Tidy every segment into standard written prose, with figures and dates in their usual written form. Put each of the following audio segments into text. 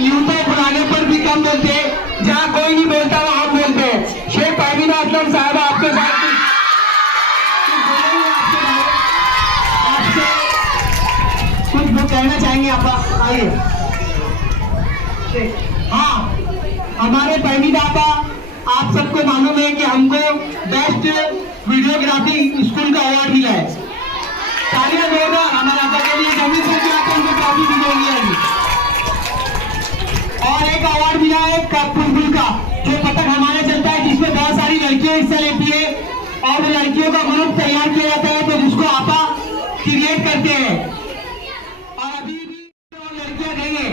यूं तो बुलाने पर भी कम बोलते हैं, जहाँ कोई नहीं बोलता वहाँ हम बोलते हैं। शेख परवीना असलम साहब आपके साथ कुछ वो कहना चाहेंगे आप? आइए। हाँ, हमारे परवीना आपा, आप सबको मालूम है कि हमको बेस्ट वीडियोग्राफी स्कूल का अवार्ड मिला है। तालियां जोरदार हमारे आपा के लिए। जमीन से क्या उनको ट्रॉफी भी देंगे। और एक अवार्ड मिला है बुलबुल का, जो पतंग हमारे चलता है, जिसमें बहुत सारी लड़कियां हिस्सा लेती है और वो लड़कियों का ग्रुप तैयार किया जाता है, तो जिसको आपा क्रिएट करते हैं। और अभी भी लड़कियां देंगे।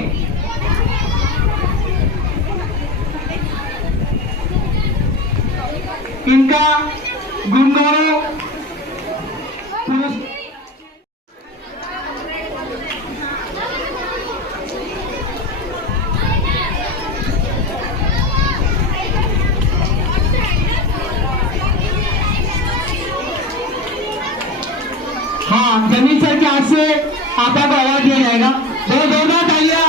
इनका गुणगानों हाँ, जमीन सर के हाथ से आपा को अवार्ड दिया जाएगा। बहुत जोरदार तालियां।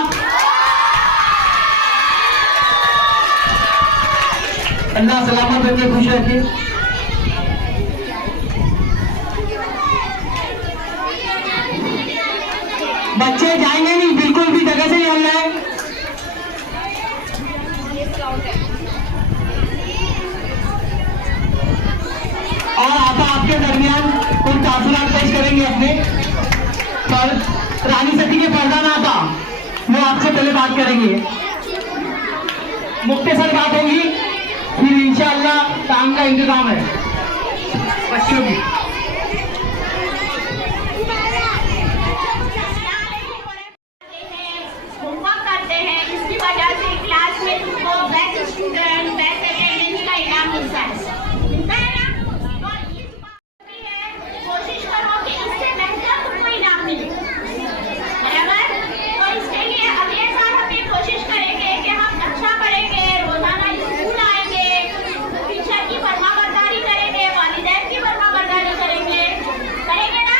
अल्लाह सलामत रखे, खुश रखे। बच्चे जाएंगे नहीं, बिल्कुल भी जगह से चल रहा है। और आपा आपके दरमियान कुछ तासुरात पेश करेंगे अपने पर। रानी सती के प्रधान आपा वो आपसे पहले बात करेंगे, मुख्तसर बात होगी, फिर इंशाअल्लाह काम का इंतजाम है बच्चों की। होमवर्क करते हैं, इसकी वजह से क्लास में तुमको बेस्ट स्टूडेंट बेस्ट अटेंडेंस का इनाम मिलता है ना। और इस बात भी है, कोशिश करो कि इससे बेहतर तुमको इनाम मिले, बराबर। तो इसके लिए अगले साल हम ये कोशिश करेंगे कि हम अच्छा पढ़ेंगे, रोजाना स्कूल आएंगे, टीचर की फरमाबरदारी करेंगे, वालिदैन की फरमाबरदारी करेंगे, करेंगे ना।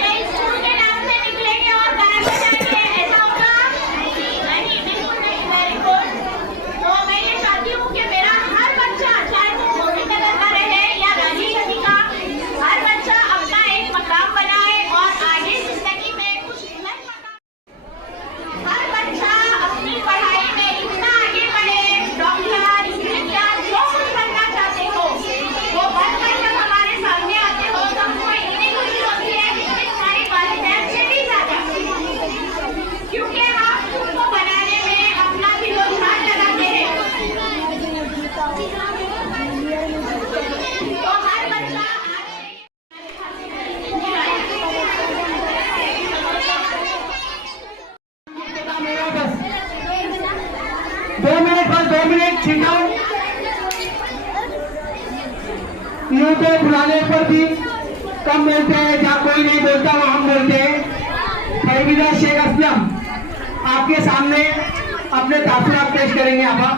ये स्कूल के नाम से निकलेंगे और गायब हो जाएंगे, ऐसा होगा नहीं? बिल्कुल नहीं। Very good. तो मैं ये चाहती हूँ कि मेरा हर बच्चा, चाहे वो गोविंद नगर का रहे या राजीव गांधी का, हर बच्चा अपना एक मकाम बनाए और आगे जिंदगी में कुछ बुलंद मकाम। हर बच्चा अपनी पढ़ाई में इतना आगे बढ़े, डॉक्टर, इंजीनियर, जो कुछ बनना चाहते हो वो बनकर जब हमारे सामने आते हो तो हमको इतनी खुशी होती है कि हमारे वालिदैन से भी ज्यादा, क्योंकि हम तुमको बनाने में अपना दिलो जान लगाते हैं। तो हर बच्चा मेरा बस 2 मिनट, बस 2 मिनट, ठीक है। यूं तो बुलाने पर भी कम बोलते हैं, जहाँ कोई नहीं बोलता वहाँ हम बोलते हैं। परवीना शेख असलम आपके सामने अपने तासुरात पेश करेंगे। आपा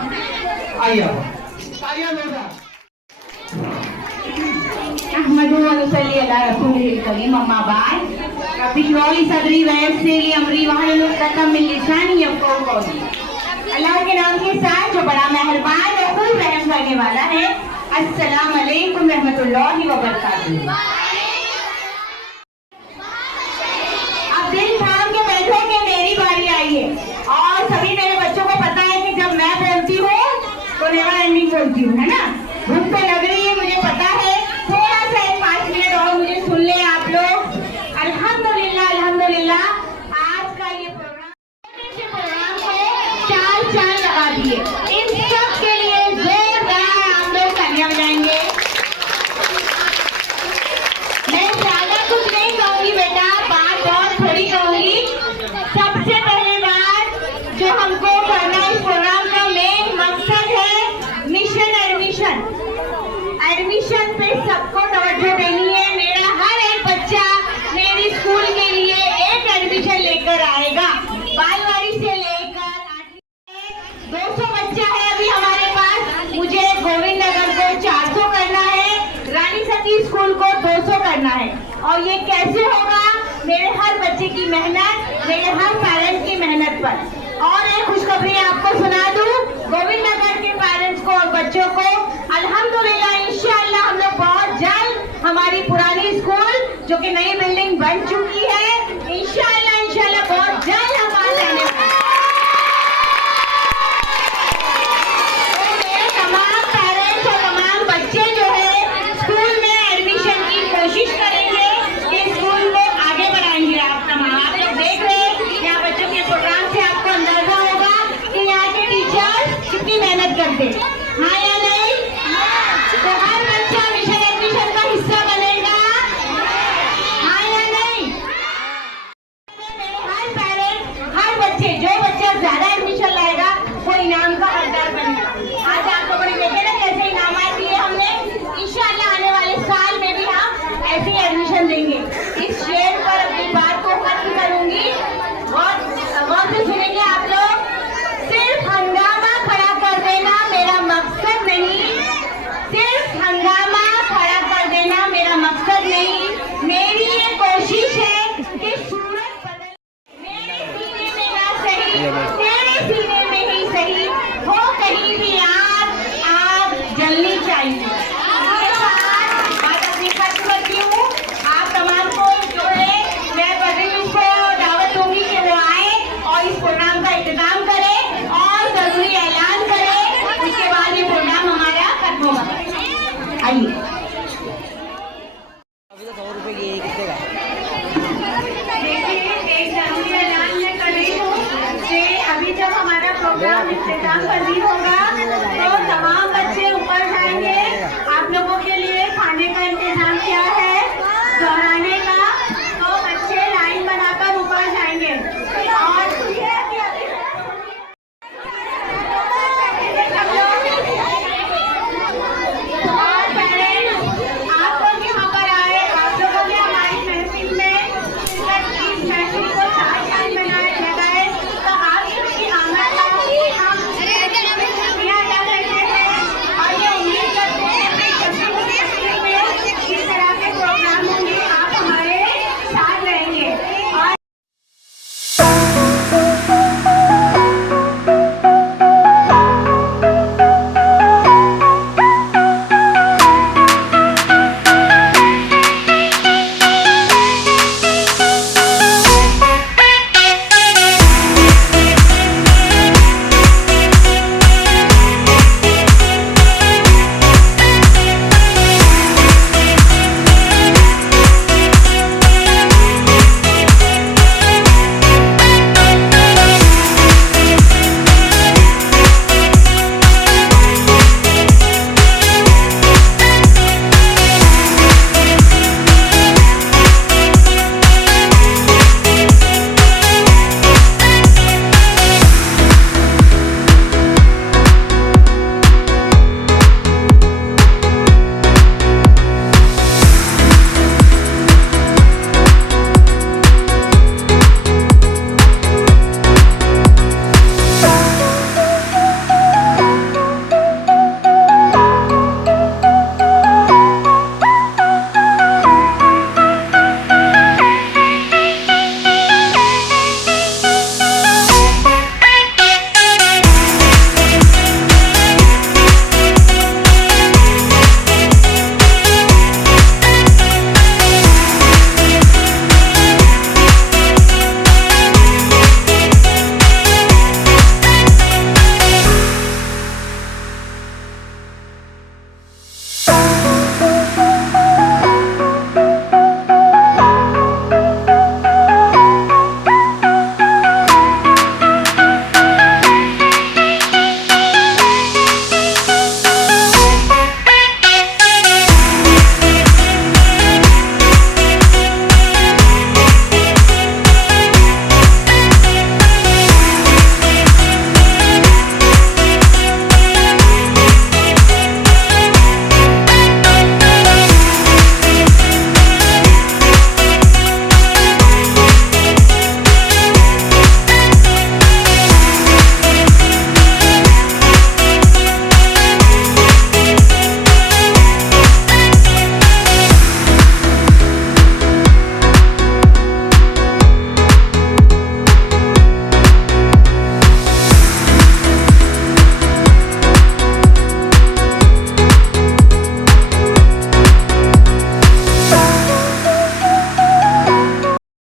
आइए। आपा अहमदु व नसल्ली अला रसूलिल करीम, अम्मा बाद। रब्बि इश्रह ली सदरी व यस्सिर ली अमरी वहलुल उक़दतम मिन लिसानी यफ़क़हू क़ौली। अल्लाह के नाम के साथ जो बड़ा मेहरबान और खूब रहम करने वाला है। अस्सलाम वालेकुम रहमतुल्लाहि व बरकातुहू। अब दिल थाम के बैठो कि मेरी बारी आई है। और सभी मेरे बच्चों को पता है कि जब मैं बोलती हूँ तो नेवर एंडिंग बोलती हूँ, है ना। भूख तो लग रही है, मुझे पता है। थोड़ा सा एक 5 मिनट और मुझे सुन ले आप लोग। अल्हम्दुलिल्लाह, अल्हम्दुलिल्लाह, आज का ये प्रोग्राम को 4 चांद लगा दिए। इन सब के लिए जोरदार हम लोग तालियां बजाएंगे। मैं ज्यादा कुछ नहीं कहूंगी बेटा, बात बहुत थोड़ी कहूंगी। सबसे पहले बात जो हमको करना, इस प्रोग्राम का मेन मकसद है मिशन एडमिशन। एडमिशन पे सबको तवज्जो देनी है। मेरा हर एक बच्चा मेरी स्कूल के लिए एक एडमिशन लेकर आएगा। बालवाड़ी से लेकर 8वीं 200 बच्चा है अभी हमारे पास। मुझे गोविंद नगर को 400 करना है, रानी सती स्कूल को 200 करना है। और ये कैसे होगा? मेरे हर बच्चे की मेहनत, मेरे हर पेरेंट्स की मेहनत पर। और जो कि नई बिल्डिंग बन चुकी है। इंशाल्लाह बहुत जल्द हम वहां जाने वाले हैं। तो मेरे तमाम पेरेंट्स और तमाम बच्चे जो है स्कूल में एडमिशन की कोशिश करेंगे कि स्कूल को आगे बढ़ाएंगे। आप लोग देख रहे हैं यहाँ बच्चों के प्रोग्राम से आपको अंदाजा होगा कि यहाँ के टीचर्स कितनी मेहनत करते हैं। हाँ या नहीं? तो हर बच्चा मिशन एडमिशन का हिस्सा बनेगा। हाँ या नहीं? हर पेरेंट, हर बच्चे, जो बच्चा ज्यादा एडमिशन लाएगा वो इनाम का हकदार बनेगा। आज आप लोगों ने देखे ना कैसे इनामात दिए हमने। इंशाल्लाह आने वाले साल में भी हम ऐसे ही एडमिशन देंगे। इस शेर पर अपनी बात को खत्म करूंगी। बहुत से सुनेंगे आप लोग। सिर्फ हंगामा खड़ा कर देना मेरा मकसद नहीं, सिर्फ हंगामा खड़ा कर देना मेरा मकसद नहीं। मेरी ये कोशिश है कि सूरत बदल मेरे सीने में ना सही, तेरे सीने में ही सही हो, कहीं भी आग जलनी चाहिए। इसके साथ बात अपनी खत्म करती हूँ। आप तमाम को जो है मैं बदली को दावत दूंगी कि वो आए और इस प्रोग्राम का इंतजाम करें और जरूरी ऐलान करें। उसके बाद ये प्रोग्राम हमारा खत्म होगा। आइए। अभी तो 100 रुपए की एक कितने का? देखिए, एक जरूरी ऐलान मैं कर रही हूँ कि अभी जब हमारा प्रोग्राम इख्तिताम पजीर होगा तो तमाम